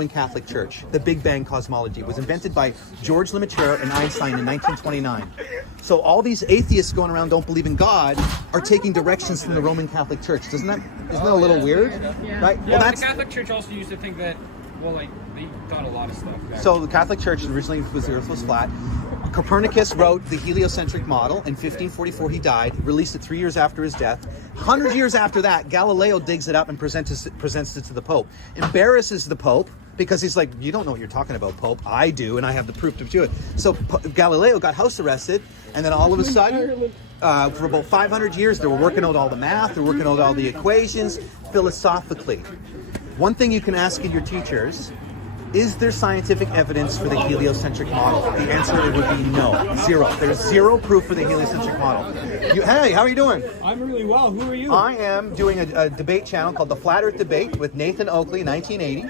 Roman Catholic Church. The Big Bang cosmology was invented by George Lemaitre and Einstein in 1929. So all these atheists going around don't believe in God are taking directions from the Roman Catholic Church. Isn't that a little weird? Yeah. Right? Yeah, Well, the Catholic Church also used to think that, well, like, they thought a lot of stuff. So the Catholic Church originally was the Earth was flat. Copernicus wrote the heliocentric model in 1544. He died, released it 3 years after his death. 100 years after that, Galileo digs it up and presents it to the Pope. Embarrasses the Pope because he's like, you don't know what you're talking about, Pope. I do, and I have the proof to do it. So Galileo got house arrested, and then all of a sudden, for about 500 years, they were working out all the math, they were working out all the equations philosophically. One thing you can ask of your teachers, is there scientific evidence for the heliocentric model? The answer would be no. Zero. There's zero proof for the heliocentric model. Hey, how are you doing? I'm really well. Who are you? I am doing a debate channel called the Flat Earth Debate with Nathan Oakley, 1980.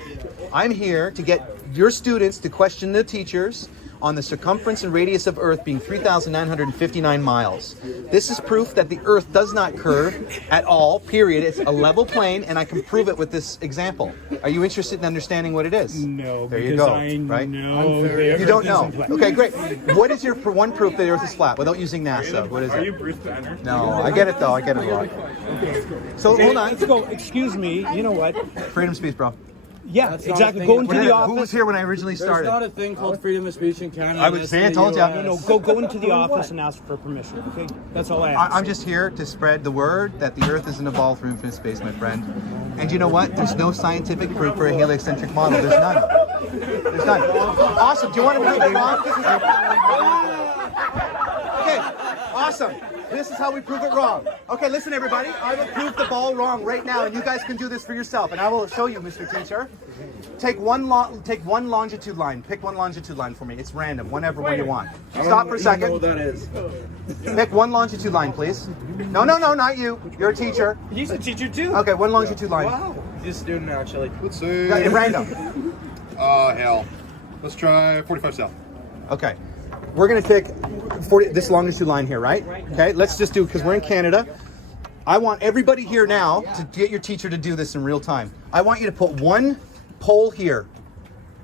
I'm here to get your students to question the teachers on the circumference and radius of Earth being 3,959 miles. This is proof that the Earth does not curve at all, period. It's a level plane, and I can prove it with this example. Are you interested in understanding what it is? No, there you go. Right? You don't know. Okay, great. What is your one proof that the Earth is flat without using NASA? What is it? Are you Bruce Banner? No, I get it though. I get it a lot. So hold on. Let's go. Excuse me. You know what? Freedom of speech, bro. Yeah, exactly. Go into the office. Who was here when I originally started? There's not a thing called freedom of speech in Canada. I would say I told you. No, go into the office and ask for permission. Okay, that's all I ask. I'm just here to spread the word that the Earth isn't a ball through infinite space, my friend. And you know what? There's no scientific proof for a heliocentric model. There's none. There's none. Awesome. Do you want to prove it wrong? Okay. Awesome. This is how we prove it wrong. Okay, listen, everybody. I will prove the ball wrong right now, and you guys can do this for yourself. And I will show you, Mr. Teacher. Take one longitude line. Pick one longitude line for me. It's random, whenever one you want. Stop for a second. I don't know what that is. Pick one longitude line, please. No, not you. You're a teacher. He's a teacher too. Okay, one longitude line. Wow. He's a student, actually. Let's see. Random. Hell. Let's try 45 south. Okay. We're going to pick this longitude line here, right? Okay, let's just do, because we're in Canada. I want everybody here now to get your teacher to do this in real time. I want you to put one pole here,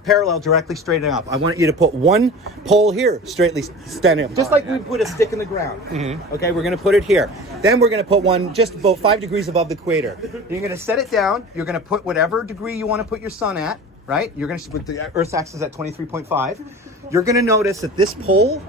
parallel directly straight up. I want you to put one pole here, straightly standing up. Just like we put a stick in the ground. Okay, we're going to put it here. Then we're going to put one just about 5 degrees above the equator. You're going to set it down. You're going to put whatever degree you want to put your sun at, right? You're going to, with the Earth's axis at 23.5. You're going to notice that this pole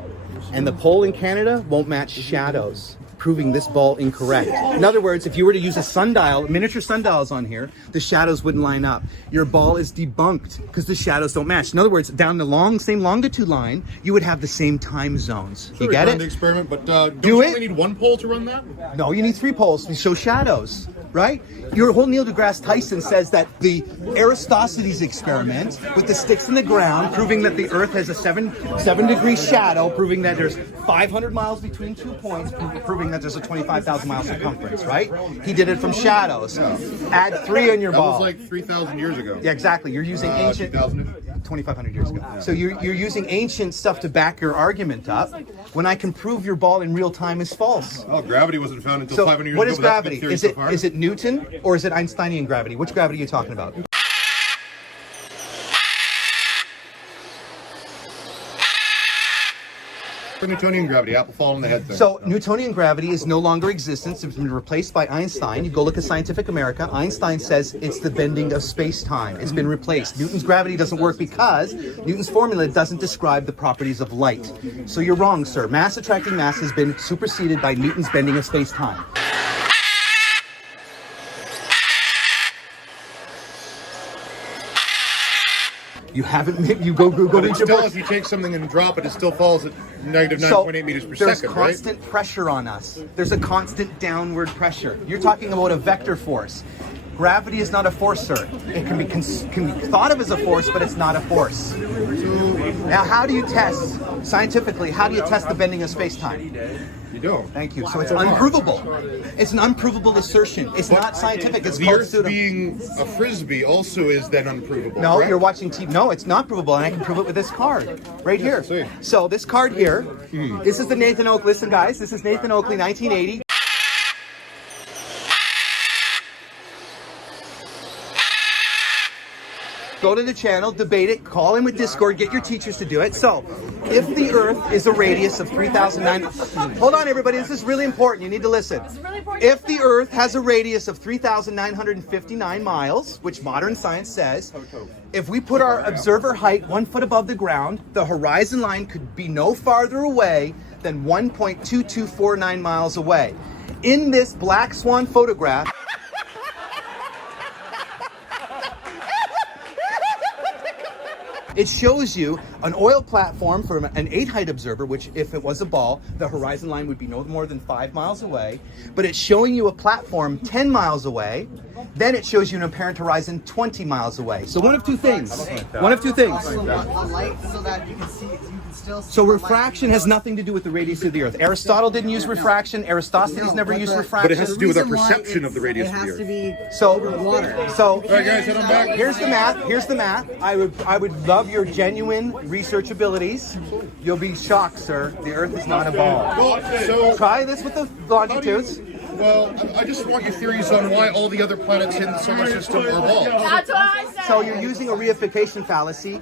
and the pole in Canada won't match shadows, proving this ball incorrect. In other words, if you were to use a sundial, miniature sundials on here, the shadows wouldn't line up. Your ball is debunked because the shadows don't match. In other words, down the same longitude line, you would have the same time zones. You get it? The experiment, but don't you only need one pole to run that? No, you need 3 poles to show shadows, right? Your whole Neil deGrasse Tyson says that the Aristoselides experiment with the sticks in the ground, proving that the Earth has a 7 degree shadow, proving that there's 500 miles between 2 points, proving that there's a 25,000 mile circumference, right? He did it from shadows. Add 3 in your ball. That was like 3,000 years ago. Yeah, exactly. You're using ancient... 2,500 years ago. So you're using ancient stuff to back your argument up when I can prove your ball in real time is false. Well, gravity wasn't found until 500 years ago. What is gravity? Is it Newton or is it Einsteinian gravity? Which gravity are you talking about? Newtonian gravity, apple fall on the head thing. So Newtonian gravity is no longer existence. It's been replaced by Einstein. You go look at Scientific America. Einstein says it's the bending of space-time. It's been replaced. Newton's gravity doesn't work because Newton's formula doesn't describe the properties of light. So you're wrong, sir. Mass attracting mass has been superseded by Newton's bending of space-time. You haven't. You go Google. But still, if you take something and drop it, it still falls at negative 9.8 meters per second, right? There's constant pressure on us. There's a constant downward pressure. You're talking about a vector force. Gravity is not a force, sir. It can be thought of as a force, but it's not a force. Now, how do you test, scientifically, how do you test the bending of space-time? You don't. Thank you. So it's unprovable. It's an unprovable assertion. It's not scientific. It's the Earth being a frisbee also is then unprovable. No, correct? you're watching TV. No, it's not provable, and I can prove it with this card right here. So this card here, this is the Nathan Oakley. Listen, guys, this is Nathan Oakley, 1980. go to the channel, debate it, call in with Discord, get your teachers to do it. So, if the Earth is a radius of 3,009... Hold on, everybody. This is really important. You need to listen. If the Earth has a radius of 3,959 miles, which modern science says, if we put our observer height 1 foot above the ground, the horizon line could be no farther away than 1.2249 miles away. In this black swan photograph, it shows you an oil platform from an 8-height observer, which if it was a ball, the horizon line would be no more than 5 miles away. But it's showing you a platform 10 miles away. Then it shows you an apparent horizon 20 miles away. So one of two things. One of two things. So refraction has nothing to do with the radius of the Earth. Aristotle didn't use refraction. Aristophanes never used refraction. But it has to do with our perception of the radius of the Earth. So, All right, guys, head on back. here's the math. Here's the math. I would love your genuine research abilities. You'll be shocked, sir. The Earth is not a ball. Well, so Try this with the longitudes. Well, I just want your theories on why all the other planets in the solar system are balls. That's what I said. So you're using a reification fallacy.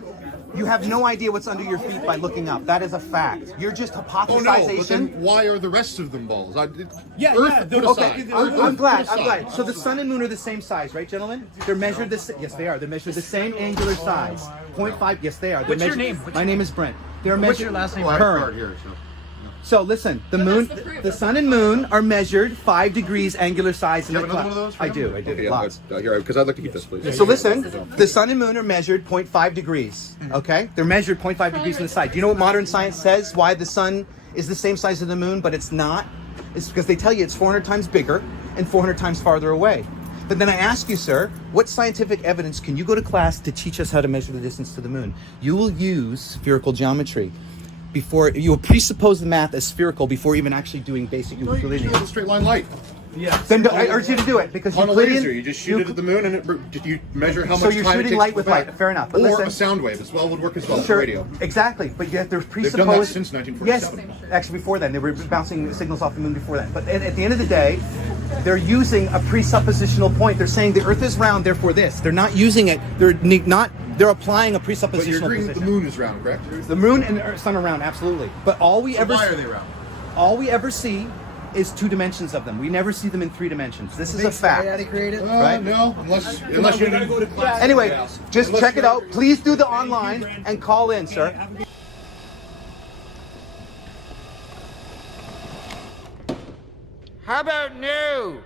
You have no idea what's under your feet by looking up. That is a fact. You're just hypothesization. Oh no, but then why are the rest of them balls? Earth put Okay, aside. I'm glad. So the sun and moon are the same size, right, gentlemen? They're measured yes, they are. They're measured the same angular size. 0.5, yes, they are. What's your name? My name is Brent. They're measured. What's your last name? Well, I have a Kern. card here, so. So listen, the sun and moon are measured 5 degrees angular size in You the have another one of those? I do. Okay, Lots. here, because I'd like to keep this, please. So listen, the sun and moon are measured 0.5 degrees, okay? They're measured 0.5 degrees on the side. Do you know what modern science says? Why the sun is the same size as the moon, but it's not? It's because they tell you it's 400 times bigger and 400 times farther away. But then I ask you, sir, what scientific evidence can you go to class to teach us how to measure the distance to the moon? You will use spherical geometry. Before you will presuppose the math as spherical before even actually doing basic No, you can Euclidean. do a straight line light. Then I urge you to do it because On a Euclidean. laser, you just shoot it at the moon and you measure how much So time you're it shooting takes light to with go back. light. Fair enough. But Or listen, a sound wave as well would work as well as sure, radio. exactly. But yet they're They've presupposed. done that since 1947. Yes, actually before then they were bouncing signals off the moon before then. But at the end of the day, they're using a presuppositional point. They're saying the Earth is round, therefore this. They're not using it. They're applying a But you're presuppositional agreeing that the position. moon is round, correct? The moon and the sun are round, absolutely. But all we ever Why are they round? all we ever see is 2 dimensions of them. We never see them in 3 dimensions. This is a fact. Right? No, unless you didn't. Anyway, just check it out. Please do the online and call in, sir. How about new?